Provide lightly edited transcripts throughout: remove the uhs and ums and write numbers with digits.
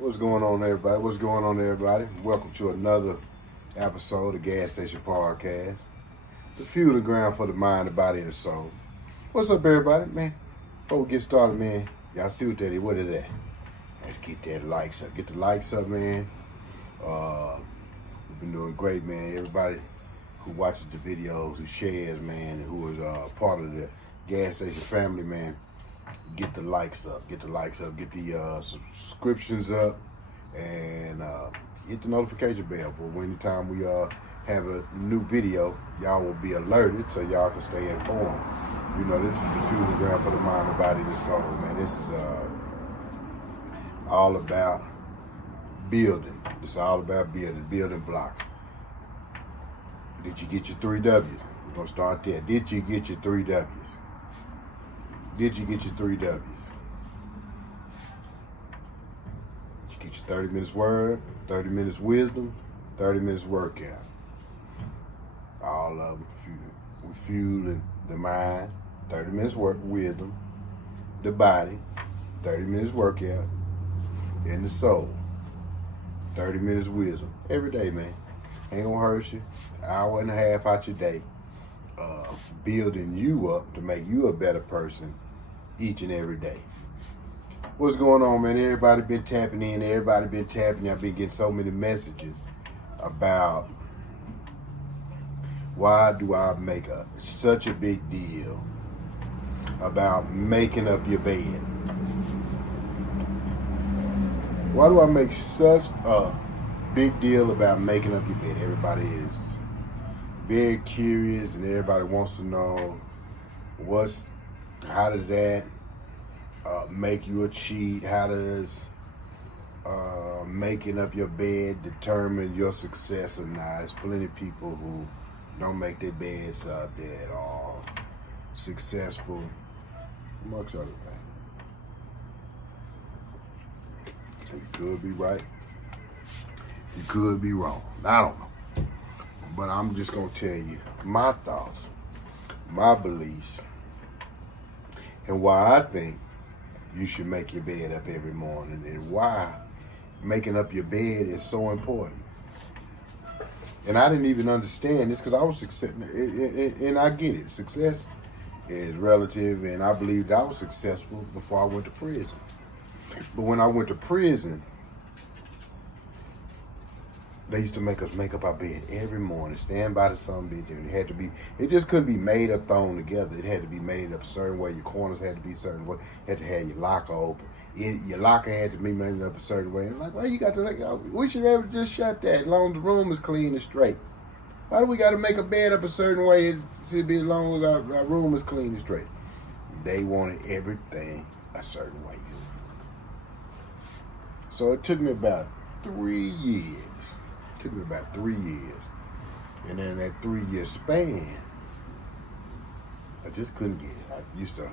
What's going on, everybody? What's going on, everybody? Welcome to another episode of Gas Station Podcast, the fueling ground for the mind, the body, and the soul. What's up, everybody? Man, before we get started, man, y'all see what that is? What is that? Let's get that likes up. Get the likes up, man. We've been doing great, man. Everybody who watches the videos, who shares, man, who is part of the Gas Station family, man. Get the likes up, get the likes up, get the subscriptions up, and hit the notification bell for anytime we have a new video. Y'all will be alerted so y'all can stay informed. You know, this is the fueling ground for the mind, the body, and the soul, man. This is all about building. It's all about building blocks. Did you get your 3 W's? We're going to start there. Did you get your 3 W's? Did you get your 3 W's? Did you get your 30 minutes word, 30 minutes wisdom, 30 minutes workout? All of them fueling. We're fueling the mind, 30 minutes wisdom, the body, 30 minutes workout, and the soul, 30 minutes wisdom. Every day, man. Ain't gonna hurt you. An hour and a half out your day. Building you up to make you a better person each and every day. What's going on, man? Everybody been tapping in. Everybody been tapping. I've been getting so many messages about why do I make such a big deal about making up your bed? Why do I make such a big deal about making up your bed? Everybody is very curious and everybody wants to know how does that make you a cheat? How does making up your bed determine your success or not? There's plenty of people who don't make their beds up that are successful, amongst other things. You could be right. You could be wrong. I don't know. But I'm just going to tell you my thoughts, my beliefs, and why I think you should make your bed up every morning and why making up your bed is so important. And I didn't even understand this because I was successful, and I get it. Success is relative, and I believed I was successful before I went to prison. But when I went to prison, they used to make us make up our bed every morning, stand by the sun bitch, and it just couldn't be made up, thrown together. It had to be made up a certain way. Your corners had to be a certain way. You had to have your locker open. Your locker had to be made up a certain way. And like, why you got to, we should have just shut that as long as the room is clean and straight. Why do we got to make a bed up a certain way? It should be as long as our room is clean and straight. They wanted everything a certain way. So it took me about 3 years. And in that 3-year span, I just couldn't get it. I used to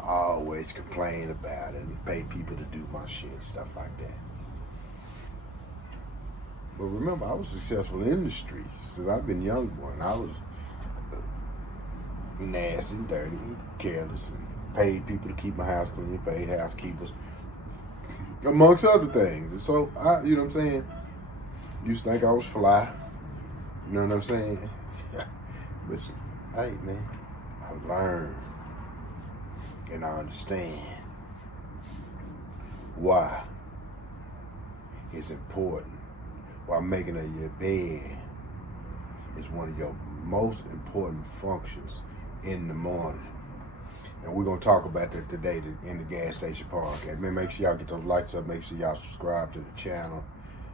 always complain about it and pay people to do my shit, stuff like that. But remember, I was successful in the streets since I've been young boy. I was nasty, dirty, and careless, and paid people to keep my house clean, paid housekeepers, amongst other things. And so, you know what I'm saying? Used to think I was fly. You know what I'm saying? But, hey, man, I learned and I understand why it's important. Why making up your bed is one of your most important functions in the morning. And we're going to talk about that today in the Gas Station Podcast. Man, make sure y'all get those likes up. Make sure y'all subscribe to the channel.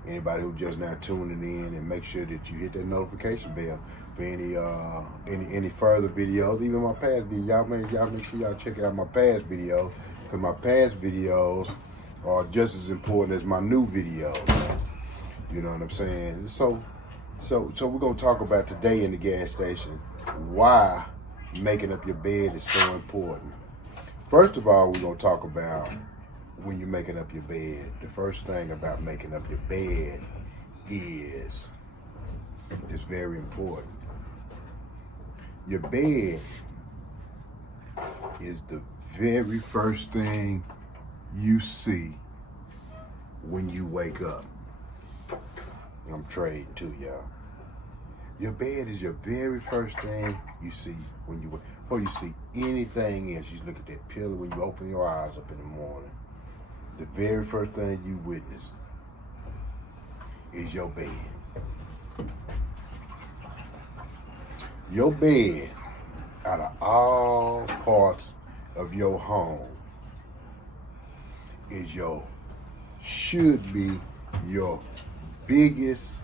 Anybody who just now tuning in, and make sure that you hit that notification bell for any further videos, even my past videos. Y'all make sure y'all check out my past videos, because my past videos are just as important as my new videos. You know what I'm saying? So we're gonna talk about today in the gas station why making up your bed is so important. First of all, we're gonna talk about when you're making up your bed. The first thing about making up your bed is very important. Your bed is the very first thing you see when you wake up. I'm trading too, y'all. Your bed is your very first thing you see when you wake. Before you see anything else, you look at that pillow when you open your eyes up in the morning. The very first thing you witness is your bed. Your bed, out of all parts of your home, should be your biggest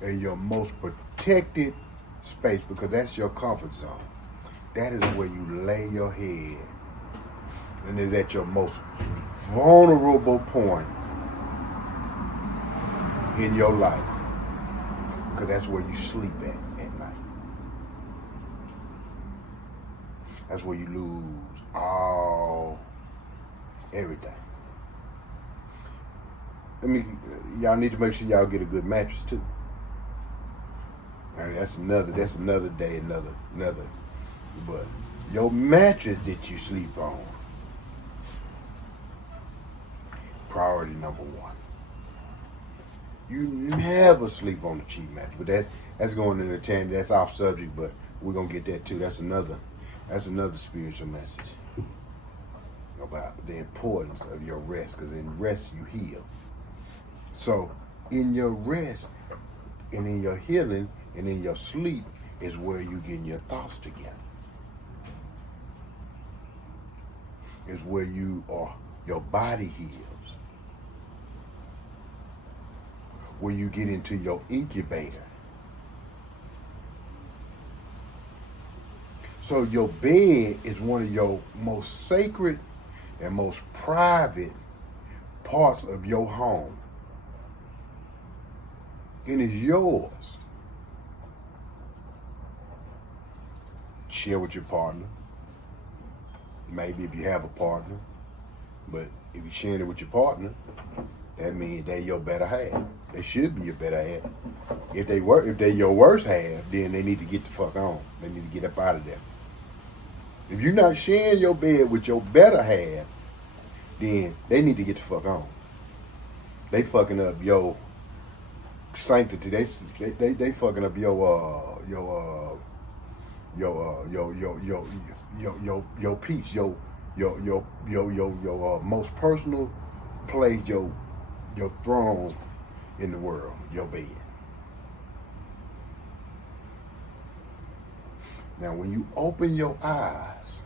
and your most protected space, because that's your comfort zone. That is where you lay your head, and is at your most vulnerable point in your life, because that's where you sleep at night. That's where you lose everything. Y'all need to make sure y'all get a good mattress too. I mean, that's another day, another. But your mattress that you sleep on, priority number one. You never sleep on a cheap mattress, but that's going into tangent. That's off subject, but we're gonna get that too. That's another spiritual message about the importance of your rest, because in rest you heal. So in your rest and in your healing and in your sleep is where you getting your thoughts together. Is where your body heals. Where you get into your incubator. So your bed is one of your most sacred and most private parts of your home. And it's yours. Share with your partner. Maybe if you have a partner. But if you're sharing it with your partner, that means they're your better half. They should be your better half. If they're your worst half, then they need to get the fuck on. They need to get up out of there. If you're not sharing your bed with your better half, then they need to get the fuck on. They fucking up your sanctity. They fucking up your peace, your most personal place, your throne in the world, your bed. Now, when you open your eyes,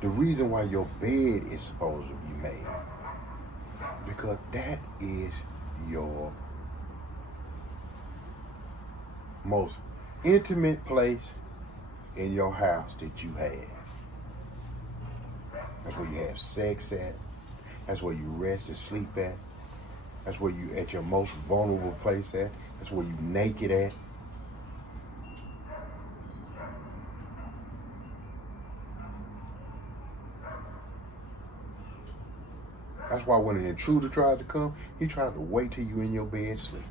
the reason why your bed is supposed to be made, because that is your most intimate place in your house that you have. That's where you have sex at. That's where you rest and sleep at. That's where you at your most vulnerable place at. That's where you naked at. That's why when an intruder tried to come, he tried to wait till you in your bed sleeping.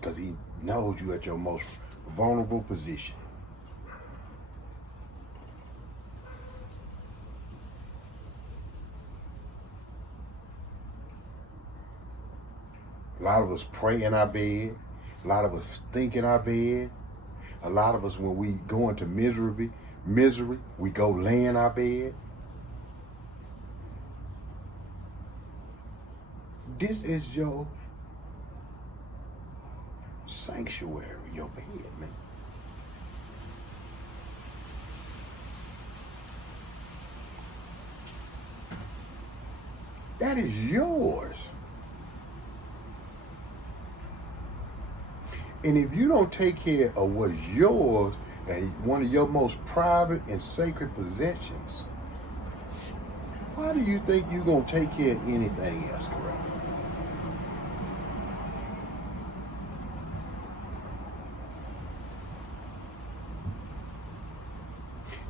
Because he knows you at your most vulnerable position. A lot of us pray in our bed. A lot of us think in our bed. A lot of us, when we go into misery, we go lay in our bed. This is your sanctuary, your bed, man. That is yours. And if you don't take care of what's yours and one of your most private and sacred possessions, why do you think you're going to take care of anything else correctly?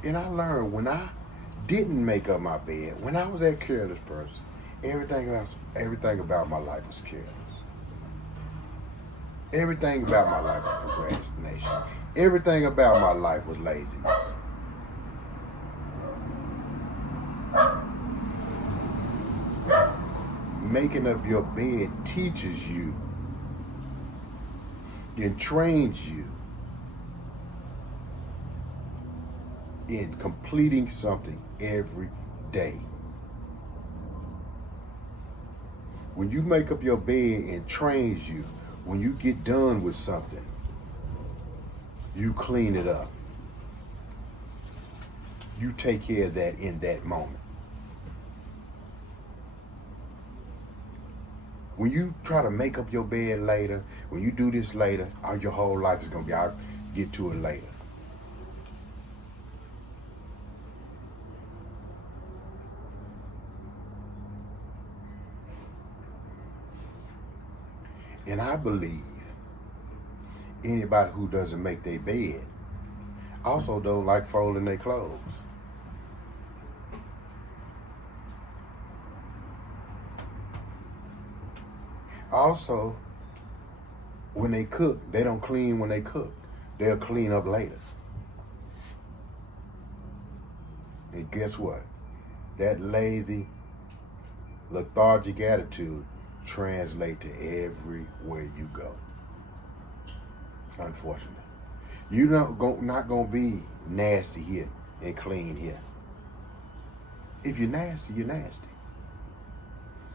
And I learned when I didn't make up my bed, when I was that careless person, everything about my life was careless. Everything about my life was procrastination. Everything about my life was laziness. Making up your bed teaches you and trains you in completing something every day. When you make up your bed and trains you, when you get done with something, you clean it up. You take care of that in that moment. When you try to make up your bed later, when you do this later, your whole life is going to be, I'll get to it later. And I believe anybody who doesn't make their bed also don't like folding their clothes. Also, when they cook, they don't clean when they cook. They'll clean up later. And guess what? That lazy, lethargic attitude translates to everywhere you go. Unfortunately. You're not going to be nasty here and clean here. If you're nasty, you're nasty.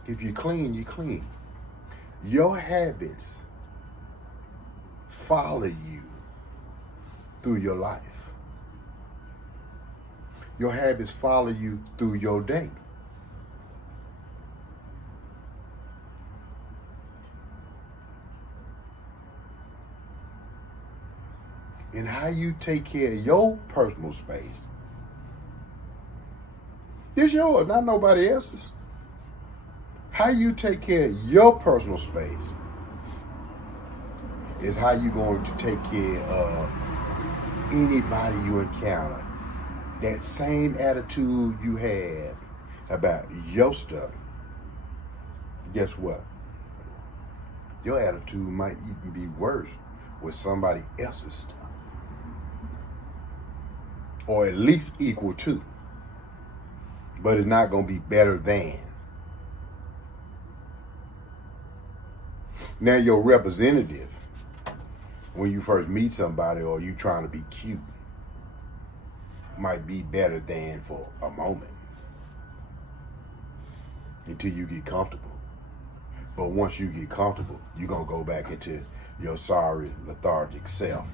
If you're clean, you're clean. Your habits follow you through your life. Your habits follow you through your day. And how you take care of your personal space. It's yours, not nobody else's. How you take care of your personal space is how you're going to take care of anybody you encounter. That same attitude you have about your stuff, guess what? Your attitude might even be worse with somebody else's stuff. Or at least equal to. But it's not going to be better than. Now your representative, when you first meet somebody or you trying to be cute, might be better than for a moment until you get comfortable. But once you get comfortable, you're going to go back into your sorry, lethargic self.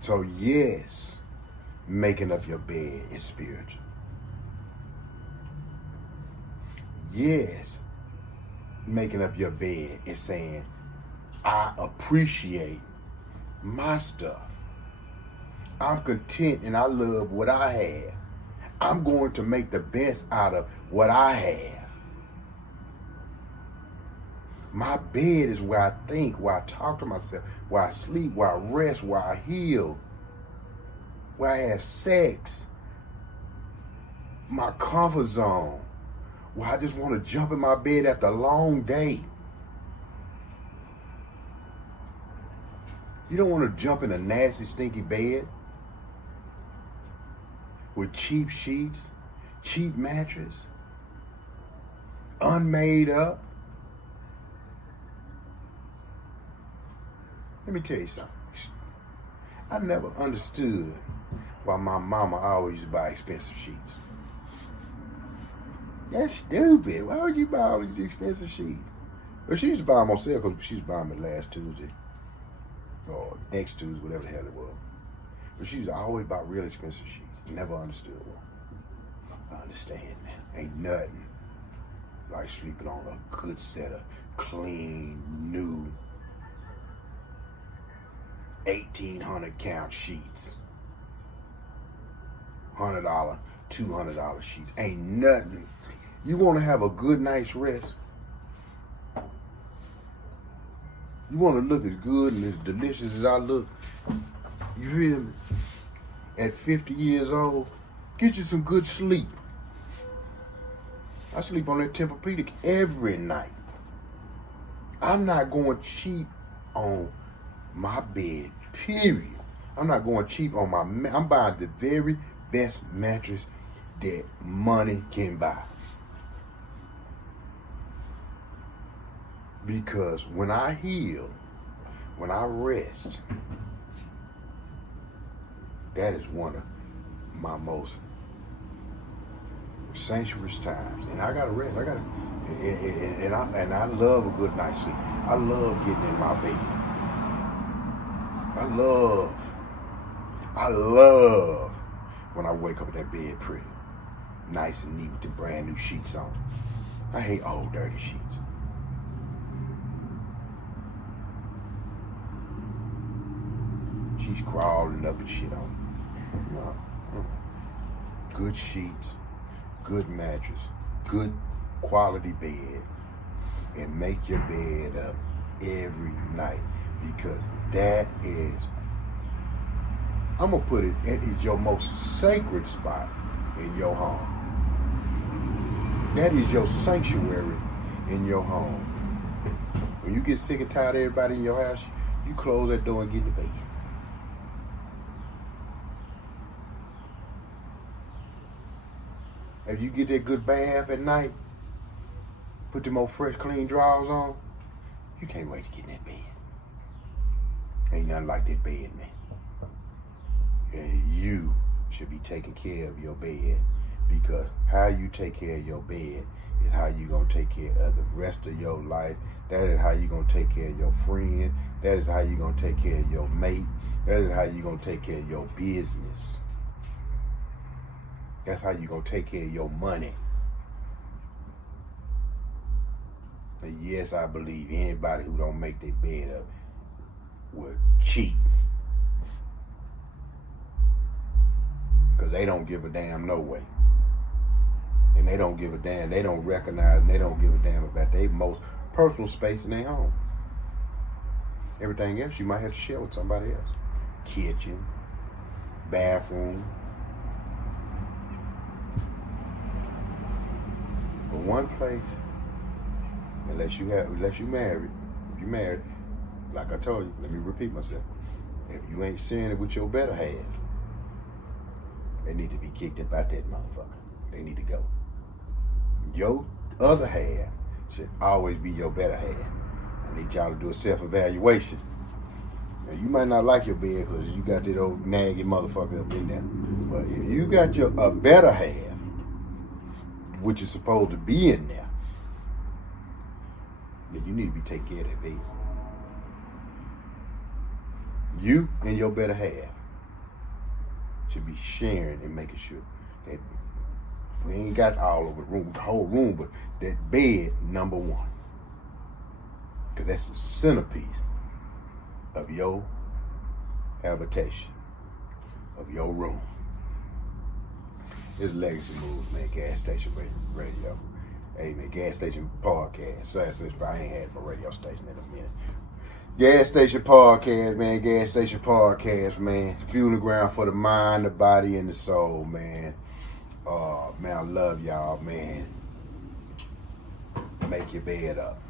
So yes, making up your bed is spiritual. Yes, making up your bed is saying, I appreciate my stuff. I'm content and I love what I have. I'm going to make the best out of what I have. My bed is where I think, where I talk to myself, where I sleep, where I rest, where I heal, where I have sex. My comfort zone, where I just want to jump in my bed after a long day. You don't want to jump in a nasty, stinky bed with cheap sheets, cheap mattress, unmade up. Let me tell you something. I never understood why my mama always used to buy expensive sheets. That's stupid. Why would you buy all these expensive sheets? Well, she used to buy them on sale because she was buying them last Tuesday or next Tuesday, whatever the hell it was. But she used to always buy real expensive sheets. Never understood why. I understand now. Ain't nothing like sleeping on a good set of clean, new 1,800 count sheets. $100, $200 sheets. Ain't nothing. You want to have a good night's rest. You want to look as good and as delicious as I look. You feel me? At 50 years old, get you some good sleep. I sleep on that Tempur-Pedic every night. I'm not going cheap on my bed, period. I'm not going cheap on I'm buying the very best mattress that money can buy. Because when I heal, when I rest, that is one of my most sanctuary times. And I gotta rest. And I love a good night's sleep. I love getting in my bed. I love when I wake up in that bed pretty, nice and neat with the brand new sheets on. I hate old dirty sheets. She's crawling up and shit on me. No. Good sheets, good mattress, good quality bed, and make your bed up every night, because that is, I'm gonna put it, it is your most sacred spot in your home. That is your sanctuary in your home. When you get sick and tired of everybody in your house, you close that door and get in the bed. If you get that good bath at night, put them old fresh, clean drawers on, you can't wait to get in that bed. Ain't nothing like that bed, man. And you should be taking care of your bed, because how you take care of your bed is how you gonna take care of the rest of your life. That is how you gonna take care of your friends. That is how you gonna take care of your mate. That is how you gonna take care of your business. That's how you gonna take care of your money. And yes, I believe anybody who don't make their bed up will cheat. Because they don't give a damn no way. And they don't give a damn. They don't recognize, and they don't give a damn about their most personal space in their home. Everything else you might have to share with somebody else. Kitchen, bathroom. But one place, unless you married, if you married, like I told you, let me repeat myself. If you ain't sharing it with your better half, they need to be kicked up out that motherfucker. They need to go. Your other half should always be your better half. I need y'all to do a self-evaluation. Now, you might not like your bed because you got that old nagging motherfucker up in there. But if you got a better half, which is supposed to be in there, then you need to be taking care of that bed. You and your better half should be sharing and making sure that we ain't got all over the whole room, but that bed, number one. Because that's the centerpiece of your habitation, of your room. It's Legacy Moves, man. Gas Station Radio. Hey, man, Gas Station Podcast. So I ain't had my radio station in a minute. Gas Station Podcast, man. Gas Station Podcast, man. Fueling ground for the mind, the body, and the soul, man. Man, I love y'all, man. Make your bed up.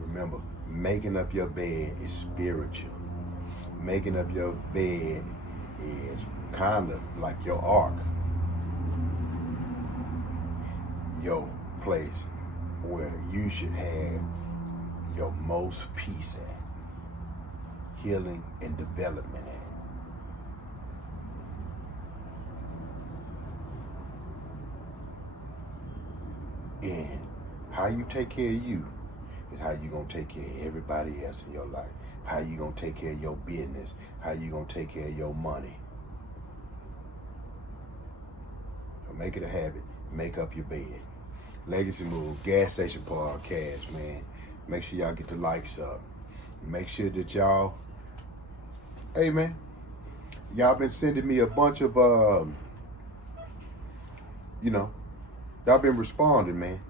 Remember, making up your bed is spiritual. Making up your bed is kind of like your ark. Your place where you should have your most peace at, healing and development at. And how you take care of you is how you gonna take care of everybody else in your life. How you gonna take care of your business. How you gonna take care of your money. So make it a habit. Make up your bed. Legacy Move, Gas Station Podcast, man. Make sure y'all get the likes up. Make sure that y'all, hey man, y'all been sending me a bunch of, y'all been responding, man.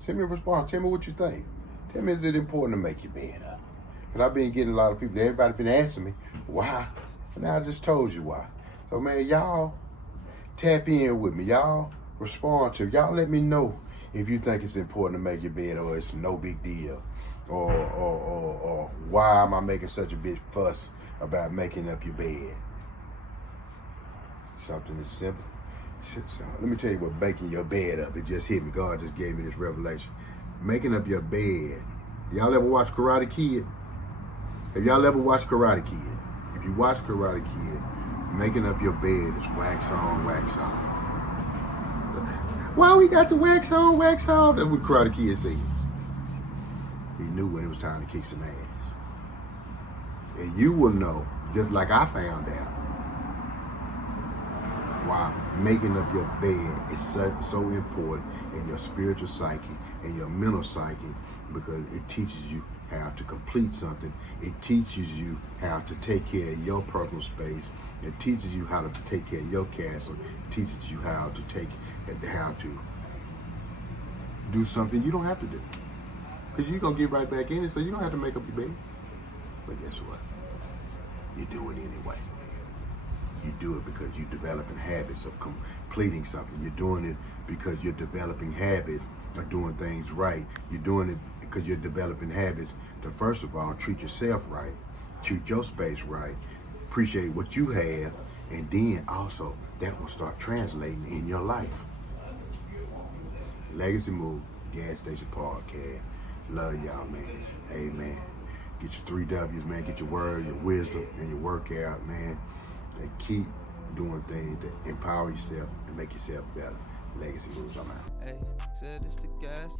Send me a response. Tell me what you think. Tell me, is it important to make your bed up? And I've been getting a lot of people, everybody been asking me, why? And now I just told you why. So man, y'all tap in with me. Y'all respond to, y'all let me know if you think it's important to make your bed or it's no big deal. Or why am I making such a big fuss about making up your bed? Something that's simple. So let me tell you what making your bed up. It just hit me. God just gave me this revelation. Making up your bed. Y'all ever watch Karate Kid? Have y'all ever watched Karate Kid? If you watch Karate Kid, making up your bed is wax on, wax off. Well, we got the wax on, wax off. That's what Karate Kid said. He knew when it was time to kick some ass. And you will know, just like I found out, why making up your bed is so important in your spiritual psyche and your mental psyche, because it teaches you how to complete something. It teaches you how to take care of your personal space. It teaches you how to take care of your castle. It teaches you how to do something you don't have to do. Because you're going to get right back in it, so you don't have to make up your bed. But guess what? You do it anyway. You do it because you're developing habits of completing something. You're doing it because you're developing habits of doing things right. You're doing it because you're developing habits to, first of all, treat yourself right, treat your space right, appreciate what you have, and then also that will start translating in your life. Legacy Move, Gas Station Podcast. Love y'all, man. Hey, man. Get your 3 W's, man. Get your word, your wisdom, and your workout, man. And keep doing things that empower yourself and make yourself better. Legacy Moves, I'm out. Hey, said it's the gas.